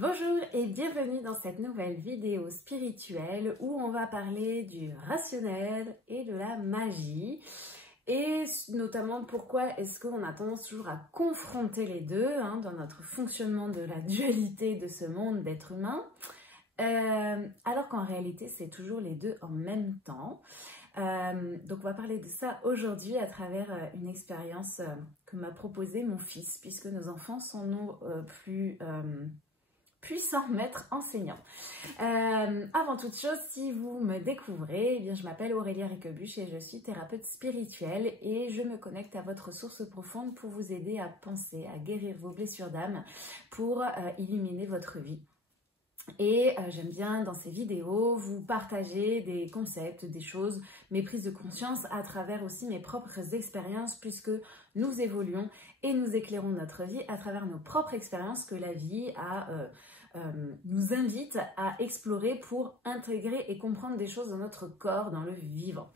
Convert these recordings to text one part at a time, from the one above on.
Bonjour et bienvenue dans cette nouvelle vidéo spirituelle où on va parler du rationnel et de la magie et notamment pourquoi est-ce qu'on a tendance toujours à confronter les deux dans notre fonctionnement de la dualité de ce monde d'être humain alors qu'en réalité c'est toujours les deux en même temps. Donc on va parler de ça aujourd'hui à travers une expérience que m'a proposée mon fils, puisque nos enfants sont nos plus puissants maîtres enseignants. Avant toute chose, si vous me découvrez, eh bien, je m'appelle Aurélia Riquebuche et je suis thérapeute spirituelle et je me connecte à votre source profonde pour vous aider à penser, à guérir vos blessures d'âme, pour illuminer votre vie. Et j'aime bien dans ces vidéos vous partager des concepts, des choses, mes prises de conscience à travers aussi mes propres expériences, puisque nous évoluons et nous éclairons notre vie à travers nos propres expériences que la vie nous invite à explorer pour intégrer et comprendre des choses dans notre corps, dans le vivant.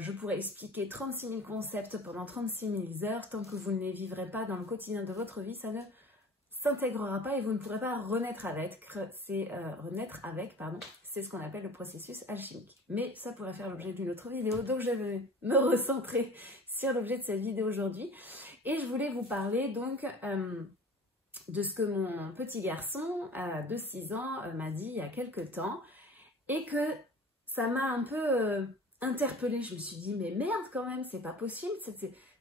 Je pourrais expliquer 36 000 concepts pendant 36 000 heures, tant que vous ne les vivrez pas dans le quotidien de votre vie, ça ne s'intégrera pas et vous ne pourrez pas renaître avec. C'est ce qu'on appelle le processus alchimique. Mais ça pourrait faire l'objet d'une autre vidéo, donc je vais me recentrer sur l'objet de cette vidéo aujourd'hui. Et je voulais vous parler donc de ce que mon petit garçon de 6 ans m'a dit il y a quelques temps et que ça m'a un peu interpellée. Je me suis dit mais merde quand même, c'est pas possible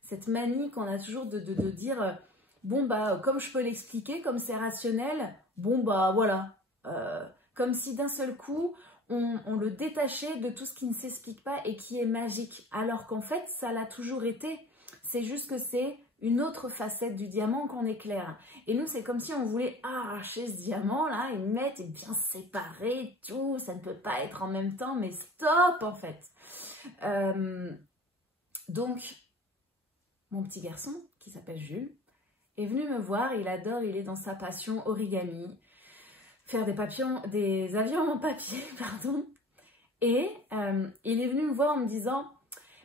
cette manie qu'on a toujours de dire bon bah comme je peux l'expliquer, comme c'est rationnel, bon bah voilà. Comme si d'un seul coup on le détachait de tout ce qui ne s'explique pas et qui est magique, alors qu'en fait ça l'a toujours été. C'est juste que c'est une autre facette du diamant qu'on éclaire. Et nous, c'est comme si on voulait arracher ce diamant-là et le mettre et bien séparer et tout. Ça ne peut pas être en même temps, mais stop en fait. Donc, mon petit garçon, qui s'appelle Jules, est venu me voir. Il est dans sa passion origami, faire des avions en papier, pardon. Et il est venu me voir en me disant...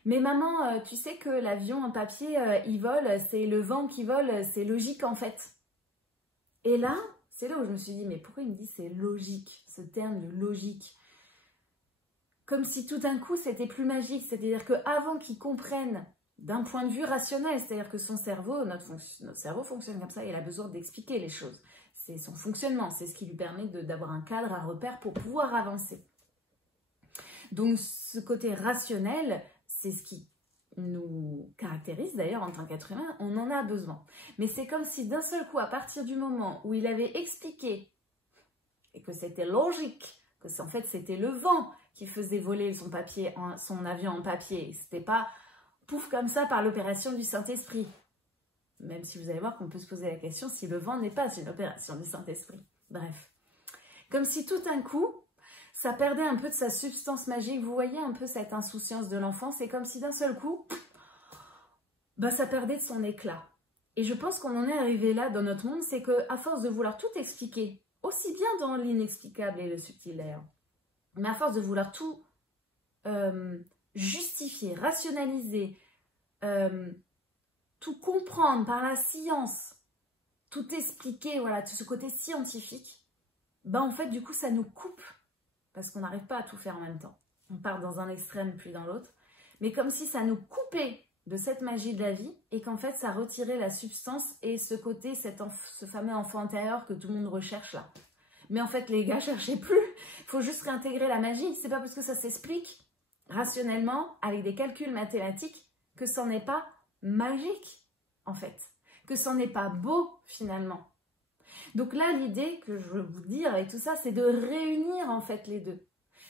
Mais maman, tu sais que l'avion en papier, il vole, c'est le vent qui vole, c'est logique en fait. Et là, c'est là où je me suis dit, mais pourquoi il me dit c'est logique, ce terme de logique? Comme si tout d'un coup c'était plus magique, c'est-à-dire qu'avant qu'il comprenne d'un point de vue rationnel, c'est-à-dire que son cerveau, notre cerveau fonctionne comme ça, il a besoin d'expliquer les choses. C'est son fonctionnement, c'est ce qui lui permet d'avoir un cadre, un repère pour pouvoir avancer. Donc ce côté rationnel, c'est ce qui nous caractérise d'ailleurs en tant qu'être humain, on en a besoin. Mais c'est comme si d'un seul coup, à partir du moment où il avait expliqué et que c'était logique, que en fait c'était le vent qui faisait voler son avion en papier, c'était pas pouf comme ça par l'opération du Saint-Esprit. Même si vous allez voir qu'on peut se poser la question si le vent n'est pas une opération du Saint-Esprit. Bref. Comme si tout d'un coup, ça perdait un peu de sa substance magique. Vous voyez un peu cette insouciance de l'enfant. C'est comme si d'un seul coup, ça perdait de son éclat. Et je pense qu'on en est arrivé là dans notre monde, c'est qu'à force de vouloir tout expliquer, aussi bien dans l'inexplicable et le subtil d'ailleurs, mais à force de vouloir tout justifier, rationaliser, tout comprendre par la science, tout expliquer, voilà, tout ce côté scientifique, en fait du coup ça nous coupe. Parce qu'on n'arrive pas à tout faire en même temps. On part dans un extrême puis dans l'autre. Mais comme si ça nous coupait de cette magie de la vie et qu'en fait ça retirait la substance et ce côté, ce fameux enfant intérieur que tout le monde recherche là. Mais en fait les gars, cherchez plus. Il faut juste réintégrer la magie. C'est pas parce que ça s'explique rationnellement avec des calculs mathématiques que c'en est pas magique en fait. Que c'en est pas beau finalement. Donc là, l'idée que je veux vous dire avec tout ça, c'est de réunir en fait les deux.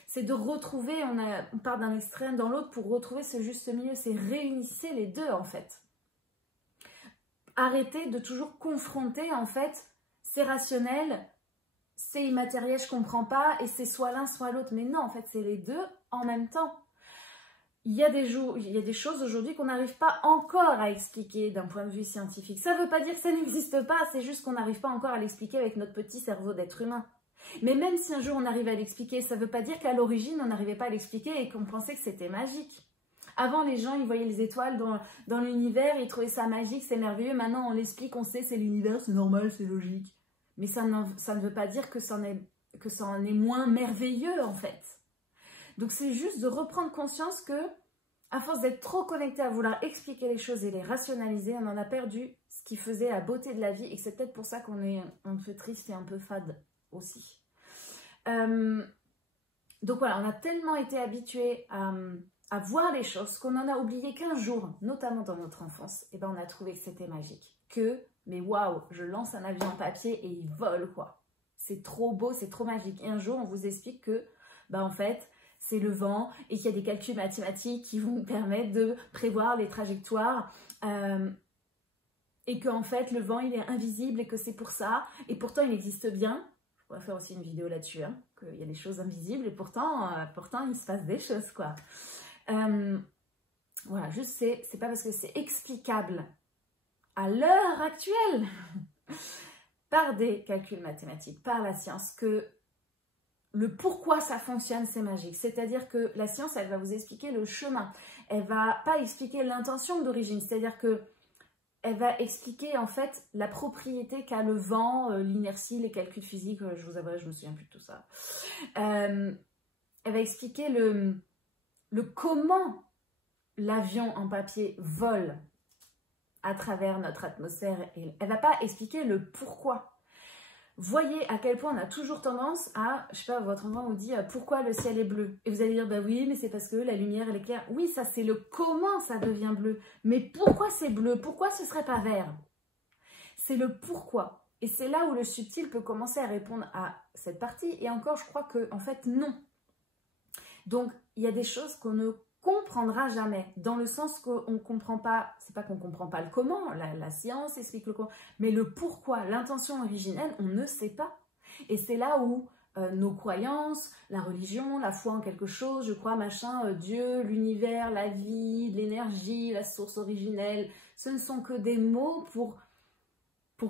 C'est de retrouver, on part d'un extrême dans l'autre pour retrouver ce juste milieu. C'est réunissez les deux en fait. Arrêtez de toujours confronter en fait, c'est rationnel, c'est immatériel, je comprends pas, et c'est soit l'un soit l'autre. Mais non, en fait, c'est les deux en même temps. Il y a des choses aujourd'hui qu'on n'arrive pas encore à expliquer d'un point de vue scientifique. Ça ne veut pas dire que ça n'existe pas, c'est juste qu'on n'arrive pas encore à l'expliquer avec notre petit cerveau d'être humain. Mais même si un jour on arrive à l'expliquer, ça ne veut pas dire qu'à l'origine on n'arrivait pas à l'expliquer et qu'on pensait que c'était magique. Avant, les gens, ils voyaient les étoiles dans l'univers, ils trouvaient ça magique, c'est merveilleux. Maintenant, on l'explique, on sait, c'est l'univers, c'est normal, c'est logique. Mais ça ne veut pas dire que ça en est moins merveilleux en fait. Donc c'est juste de reprendre conscience que, à force d'être trop connecté à vouloir expliquer les choses et les rationaliser, on en a perdu ce qui faisait la beauté de la vie, et c'est peut-être pour ça qu'on est un peu triste et un peu fade aussi. Donc voilà, on a tellement été habitués à voir les choses qu'on en a oublié qu'un jour, notamment dans notre enfance, et ben on a trouvé que c'était magique. Mais waouh, je lance un avion en papier et il vole quoi. C'est trop beau, c'est trop magique. Et un jour, on vous explique que, en fait, c'est le vent et qu'il y a des calculs mathématiques qui vont nous permettre de prévoir les trajectoires et qu'en fait, le vent, il est invisible et que c'est pour ça. Et pourtant, il existe bien. On va faire aussi une vidéo là-dessus, hein, qu'il y a des choses invisibles et pourtant il se passe des choses, quoi. Voilà, juste c'est pas parce que c'est explicable à l'heure actuelle par des calculs mathématiques, par la science, que le pourquoi ça fonctionne, c'est magique. C'est-à-dire que la science, elle va vous expliquer le chemin. Elle va pas expliquer l'intention d'origine, c'est-à-dire que elle va expliquer en fait la propriété qu'a le vent, l'inertie, les calculs physiques, je vous avoue, je me souviens plus de tout ça. Elle va expliquer le comment l'avion en papier vole à travers notre atmosphère. Et elle ne va pas expliquer le pourquoi. Voyez à quel point on a toujours tendance à, je sais pas, votre enfant vous dit pourquoi le ciel est bleu. Et vous allez dire, oui, mais c'est parce que la lumière, elle est claire. Oui, ça c'est le comment ça devient bleu. Mais pourquoi c'est bleu? Pourquoi ce serait pas vert? C'est le pourquoi. Et c'est là où le subtil peut commencer à répondre à cette partie. Et encore, je crois que, en fait, non. Donc, il y a des choses qu'on ne comprendra jamais, dans le sens qu'on ne comprend pas, c'est pas qu'on ne comprend pas le comment, la science explique le comment, mais le pourquoi, l'intention originelle, on ne sait pas. Et c'est là où nos croyances, la religion, la foi en quelque chose, je crois, machin, Dieu, l'univers, la vie, l'énergie, la source originelle, ce ne sont que des mots pour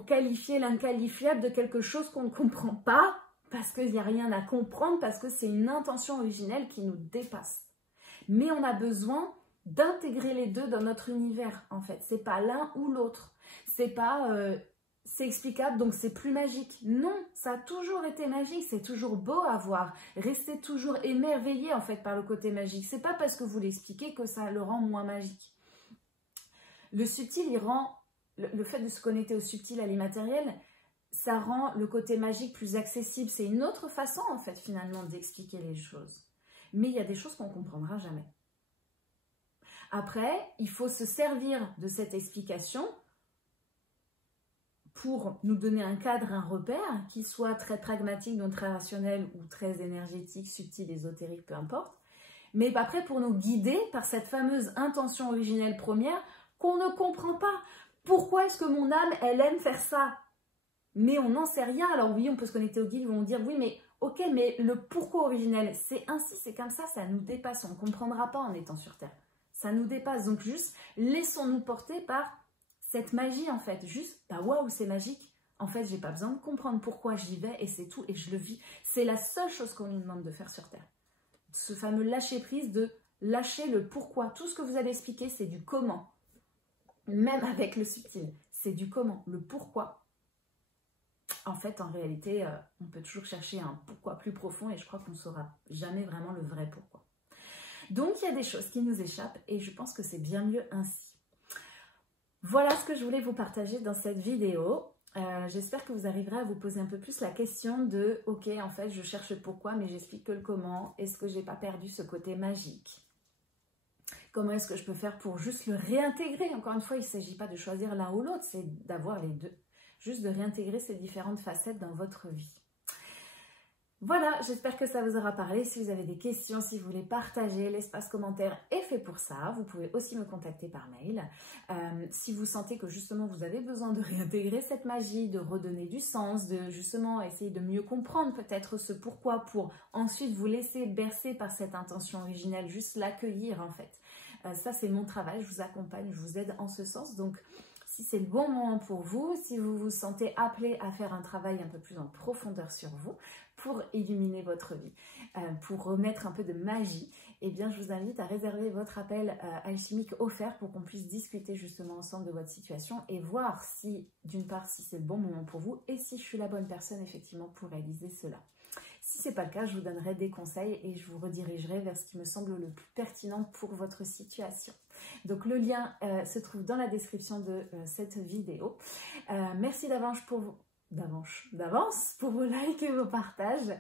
qualifier l'inqualifiable de quelque chose qu'on ne comprend pas, parce qu'il n'y a rien à comprendre, parce que c'est une intention originelle qui nous dépasse. Mais on a besoin d'intégrer les deux dans notre univers, en fait. C'est pas l'un ou l'autre. C'est pas c'est explicable, donc c'est plus magique. Non, ça a toujours été magique, c'est toujours beau à voir. Restez toujours émerveillé, en fait, par le côté magique. C'est pas parce que vous l'expliquez que ça le rend moins magique. Le subtil, il rend... Le fait de se connecter au subtil, à l'immatériel, ça rend le côté magique plus accessible. C'est une autre façon, en fait, finalement, d'expliquer les choses. Mais il y a des choses qu'on ne comprendra jamais. Après, il faut se servir de cette explication pour nous donner un cadre, un repère, qui soit très pragmatique, donc très rationnel, ou très énergétique, subtil, ésotérique, peu importe. Mais après, pour nous guider par cette fameuse intention originelle première qu'on ne comprend pas. Pourquoi est-ce que mon âme, elle aime faire ça? Mais on n'en sait rien. Alors oui, on peut se connecter au guide, ils vont dire, oui, mais ok, mais le pourquoi originel, c'est ainsi, c'est comme ça nous dépasse. On ne comprendra pas en étant sur Terre. Ça nous dépasse. Donc juste, laissons-nous porter par cette magie, en fait. Juste, waouh, c'est magique. En fait, j'ai pas besoin de comprendre pourquoi j'y vais et c'est tout. Et je le vis. C'est la seule chose qu'on nous demande de faire sur Terre. Ce fameux lâcher-prise de lâcher le pourquoi. Tout ce que vous avez expliqué, c'est du comment. Même avec le subtil, c'est du comment, le pourquoi. En fait, en réalité, on peut toujours chercher un pourquoi plus profond et je crois qu'on ne saura jamais vraiment le vrai pourquoi. Donc, il y a des choses qui nous échappent et je pense que c'est bien mieux ainsi. Voilà ce que je voulais vous partager dans cette vidéo. J'espère que vous arriverez à vous poser un peu plus la question de « Ok, en fait, je cherche le pourquoi, mais j'explique que le comment. Est-ce que j'ai pas perdu ce côté magique ?» Comment est-ce que je peux faire pour juste le réintégrer? Encore une fois, il ne s'agit pas de choisir l'un ou l'autre, c'est d'avoir les deux. Juste de réintégrer ces différentes facettes dans votre vie. Voilà, j'espère que ça vous aura parlé. Si vous avez des questions, si vous voulez partager, l'espace commentaire est fait pour ça. Vous pouvez aussi me contacter par mail. Si vous sentez que justement vous avez besoin de réintégrer cette magie, de redonner du sens, de justement essayer de mieux comprendre peut-être ce pourquoi pour ensuite vous laisser bercer par cette intention originelle, juste l'accueillir en fait. Ça c'est mon travail, je vous accompagne, je vous aide en ce sens. Donc si c'est le bon moment pour vous, si vous vous sentez appelé à faire un travail un peu plus en profondeur sur vous, pour illuminer votre vie, pour remettre un peu de magie, eh bien je vous invite à réserver votre appel alchimique offert pour qu'on puisse discuter justement ensemble de votre situation et voir si, d'une part, si c'est le bon moment pour vous et si je suis la bonne personne effectivement pour réaliser cela. Si ce n'est pas le cas, je vous donnerai des conseils et je vous redirigerai vers ce qui me semble le plus pertinent pour votre situation. Donc le lien se trouve dans la description de cette vidéo. Merci d'avance pour vos likes et vos partages.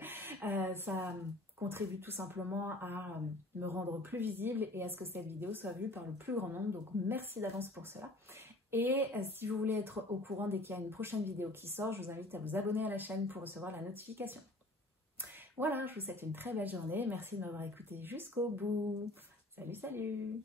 Ça contribue tout simplement à me rendre plus visible et à ce que cette vidéo soit vue par le plus grand nombre. Donc merci d'avance pour cela. Et si vous voulez être au courant dès qu'il y a une prochaine vidéo qui sort, je vous invite à vous abonner à la chaîne pour recevoir la notification. Voilà, je vous souhaite une très belle journée. Merci de m'avoir écouté jusqu'au bout. Salut, salut!